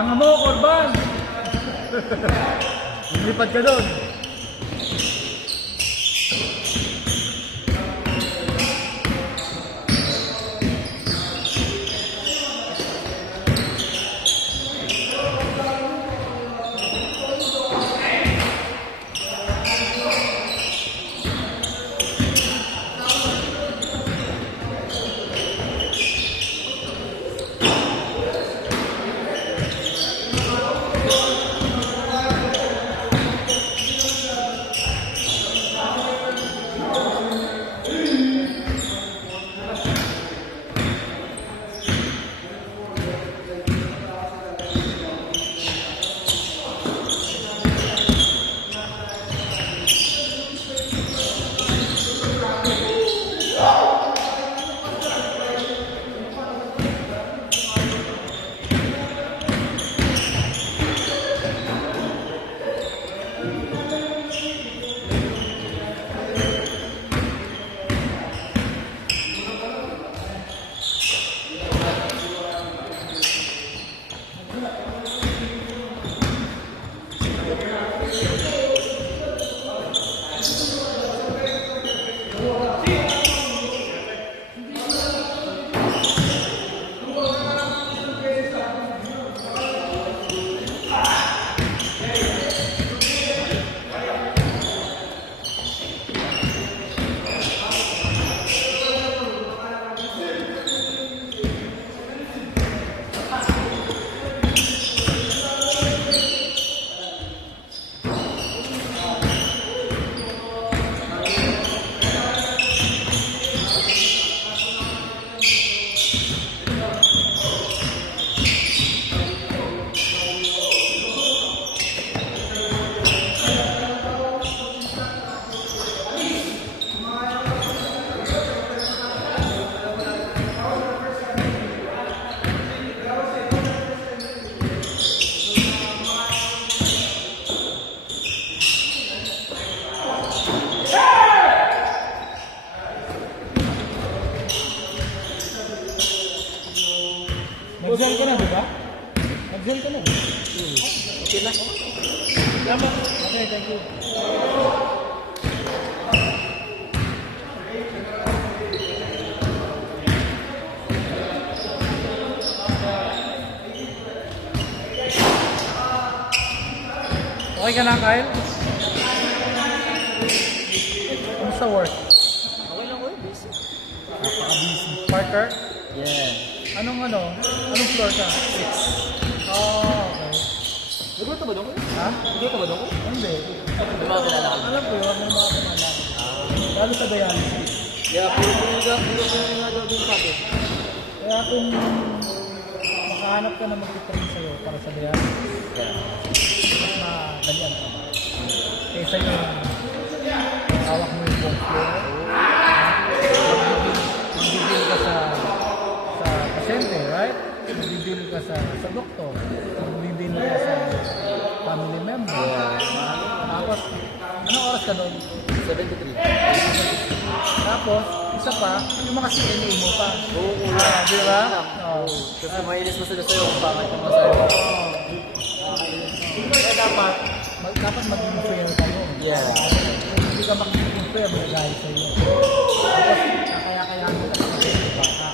Tanga mo, Korban! Lumipad ka doon. Nag-gel ka na, di ba? Nag-gel ka na. Okay na. Salamat. Okay, thank you. Okay ka na, Kyle? Kamusta work? Okay lang ko, busy. Napaka-busy. Parker? Yeah. Anong floor ka? 6. Oh, okay. Nagluto ba doon ko? Ha? Nagluto ba doon ko? Hindi. May mga kilala ka? Alam ko yun, may mga kilala. Lalo sa dialysis. Yeah, puro nga daw din sabi. Kaya kung makahanap ka na mag-train sa'yo para sa dialysis, mas madalian ka. Kaysa yung hawak mo yung buong floor, mag-deal ka sa pasyente, right? Mag-deal ka sa doktor, mag-deal ka sa family member. Tapos, anong oras ka doon? 73. Tapos, isa pa, yung mga CNA mo pa. Oo, kuya. Di ba? Oo. Kasi mainis mo sila sa'yo kung bakit yung masahe. Kaya dapat maging fair kayo. Yeah. Kung hindi ka magiging fair, magagaya sa iyo. Tapos, kaya mo na magiging bata.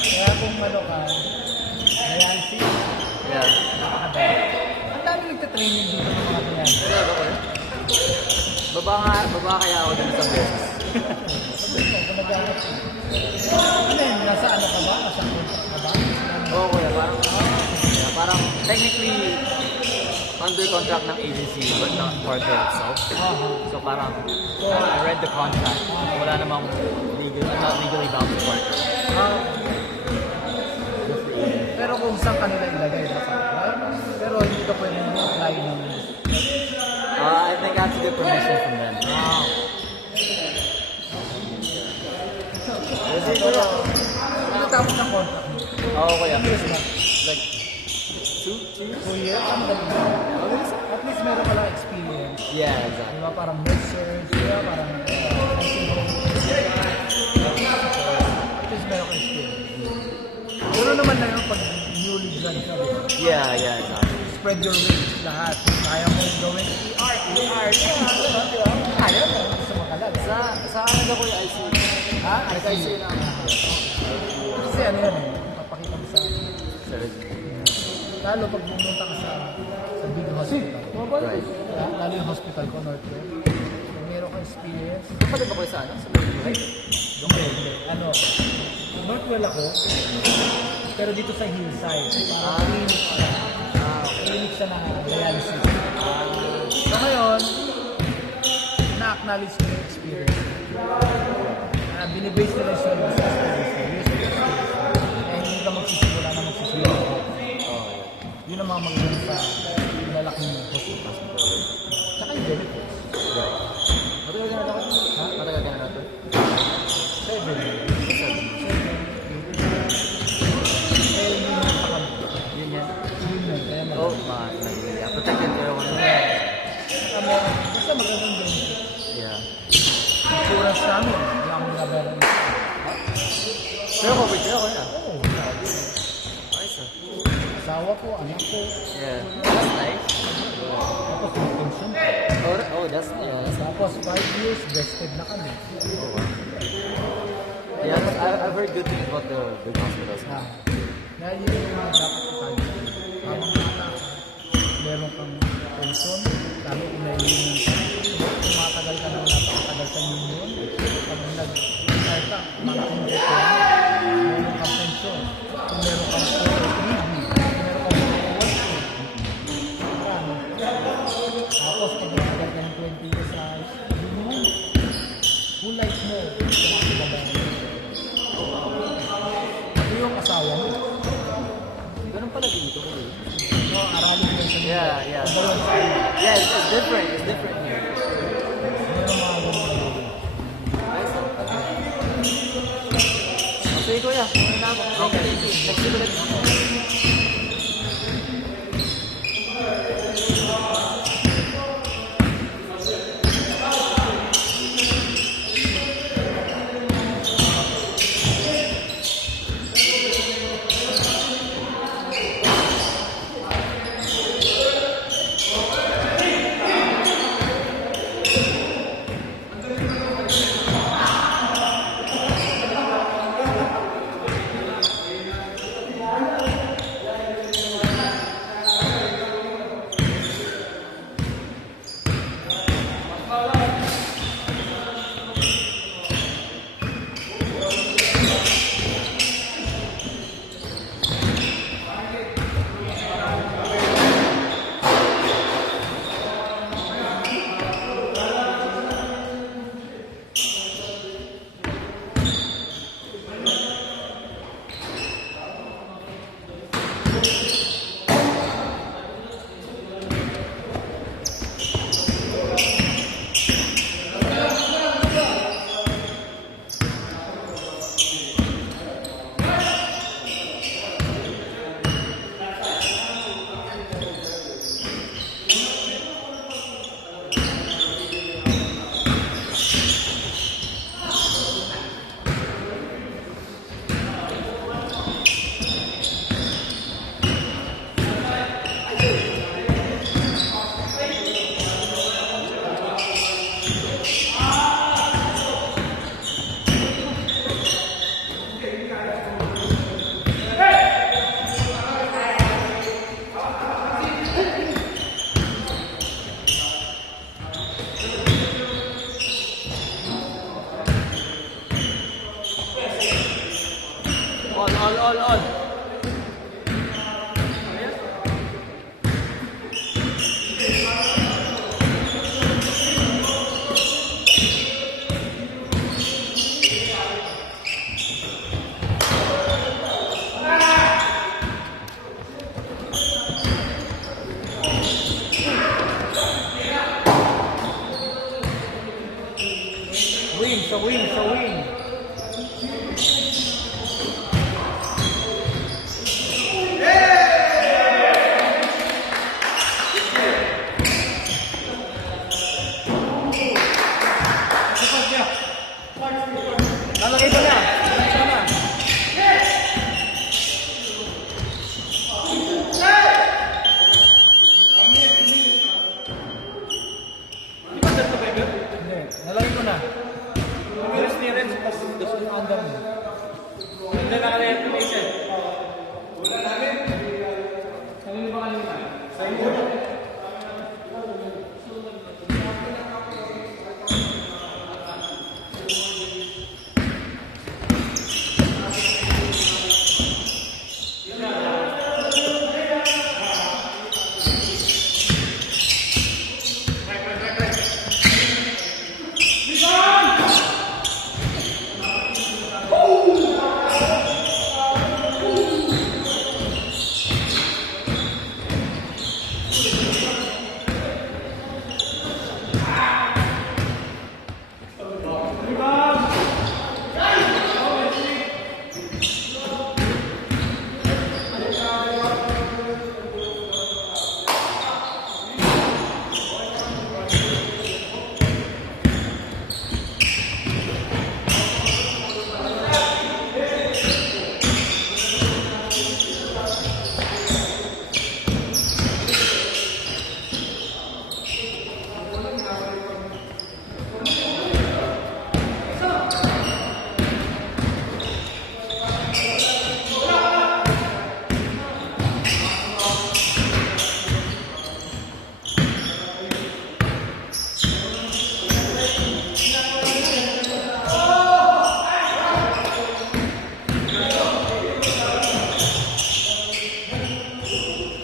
Kaya kung ka, dialysis, Yeah. napakadami. Ang dami nagtatraining dito ng mga dialysis. Kaya ba ko eh? Baba kaya ako din sa beses. Sabi mo, kung nag-aarap ka. Ano yun, nasa ano ka ba? Nasa contract ka ba? Oo, kuya. Parang technically under contract ng agency but not Parker itself. So parang I read the contract. Wala namang not legally bound to Parker. Pero kung saan kanila ilagay dapat. Pero hindi ka pwede mag-apply ng I think I have to get permission from them. Pero, ano tapos ng contract mo? Oo, kuya. Years na. Like 2 years? 2 years? Ang galing na. At least meron ka lang experience. Yeah, exactly. Diba? Parang med-surg, diba? Parang nursing home. At least meron ka experience. Pero naman na yun, pag newly agad ka. Diba? Yeah, exactly. Spread your wings lahat. Kaya mo gawin ER. Kaya mo. Gusto makalag. Sa ano ko yung IC? Ha? IC lang. Kasi ano yan eh. Papakita mo sa lalo pag pumunta ka sa big hospital. Right. Lalo yung hospital ko, Northwell. Kung meron kang experience. Kapag ba ko sa ano? Sa Northwell? Hindi. Ano, Northwell ako, pero dito sa hillside. Clinic siya. Clinic siya ng dialysis. So ngayon, na-acknowledge ko yung experience. Binibase nila yung service experience. Hindi ka magsisimula na magsisimula. Yun ang mga magiging sa lalaking hospital. Tsaka yung benefits. Matagal ka na dapat? Ha? Matagal ka na natin? 7. Kaya yun yung pakam. Yun yan. Yun yun. Kaya Oh, protected kayo ko na. basta magandang benefits. Yeah. Insurance namin. Hindi ako nabayaran. Pero coverage na ako na. Oo. Ayos ah. Asawa ko, anak ko. Yeah. That's nice. Tapos yung pension. Oh, that's nice. Tapos 5 years, vested na kami. Oh, wow. Yeah, I've heard good things about the big hospitals. Kaya yun yung mga dapat itayo. Habang bata ka, meron kang pension, lalo kung naiinom ka. Tumatagal ka ng napakatagal sa union. Pag nag-retire ka, malaking dito, meron kang pension. Kung meron kang 403B, kung meron kang 401B. Marami. Tapos pag nagtagal ka ng 20 years sa union, full life mo, ito yung asawa mo. Ganun pala dito ko eh. So, aralin mo sa Yeah. Pagawin sa Yeah, it's different. It's different here. meron mga ganun. Nice ah. Okay, kuya. Ano na ako? Okay. Next week ulit. All. Wing. Lalagay ko na. na. Wrist clearance, tapos gusto yung under mo. Hindi na kami information.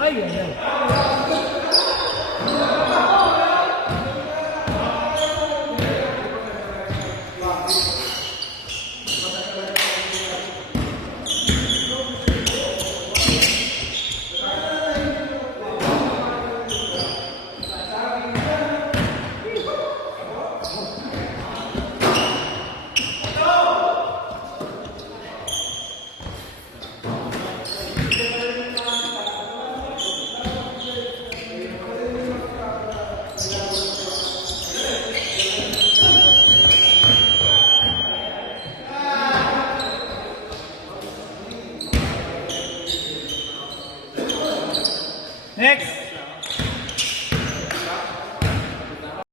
Ay, ay, ay. Next.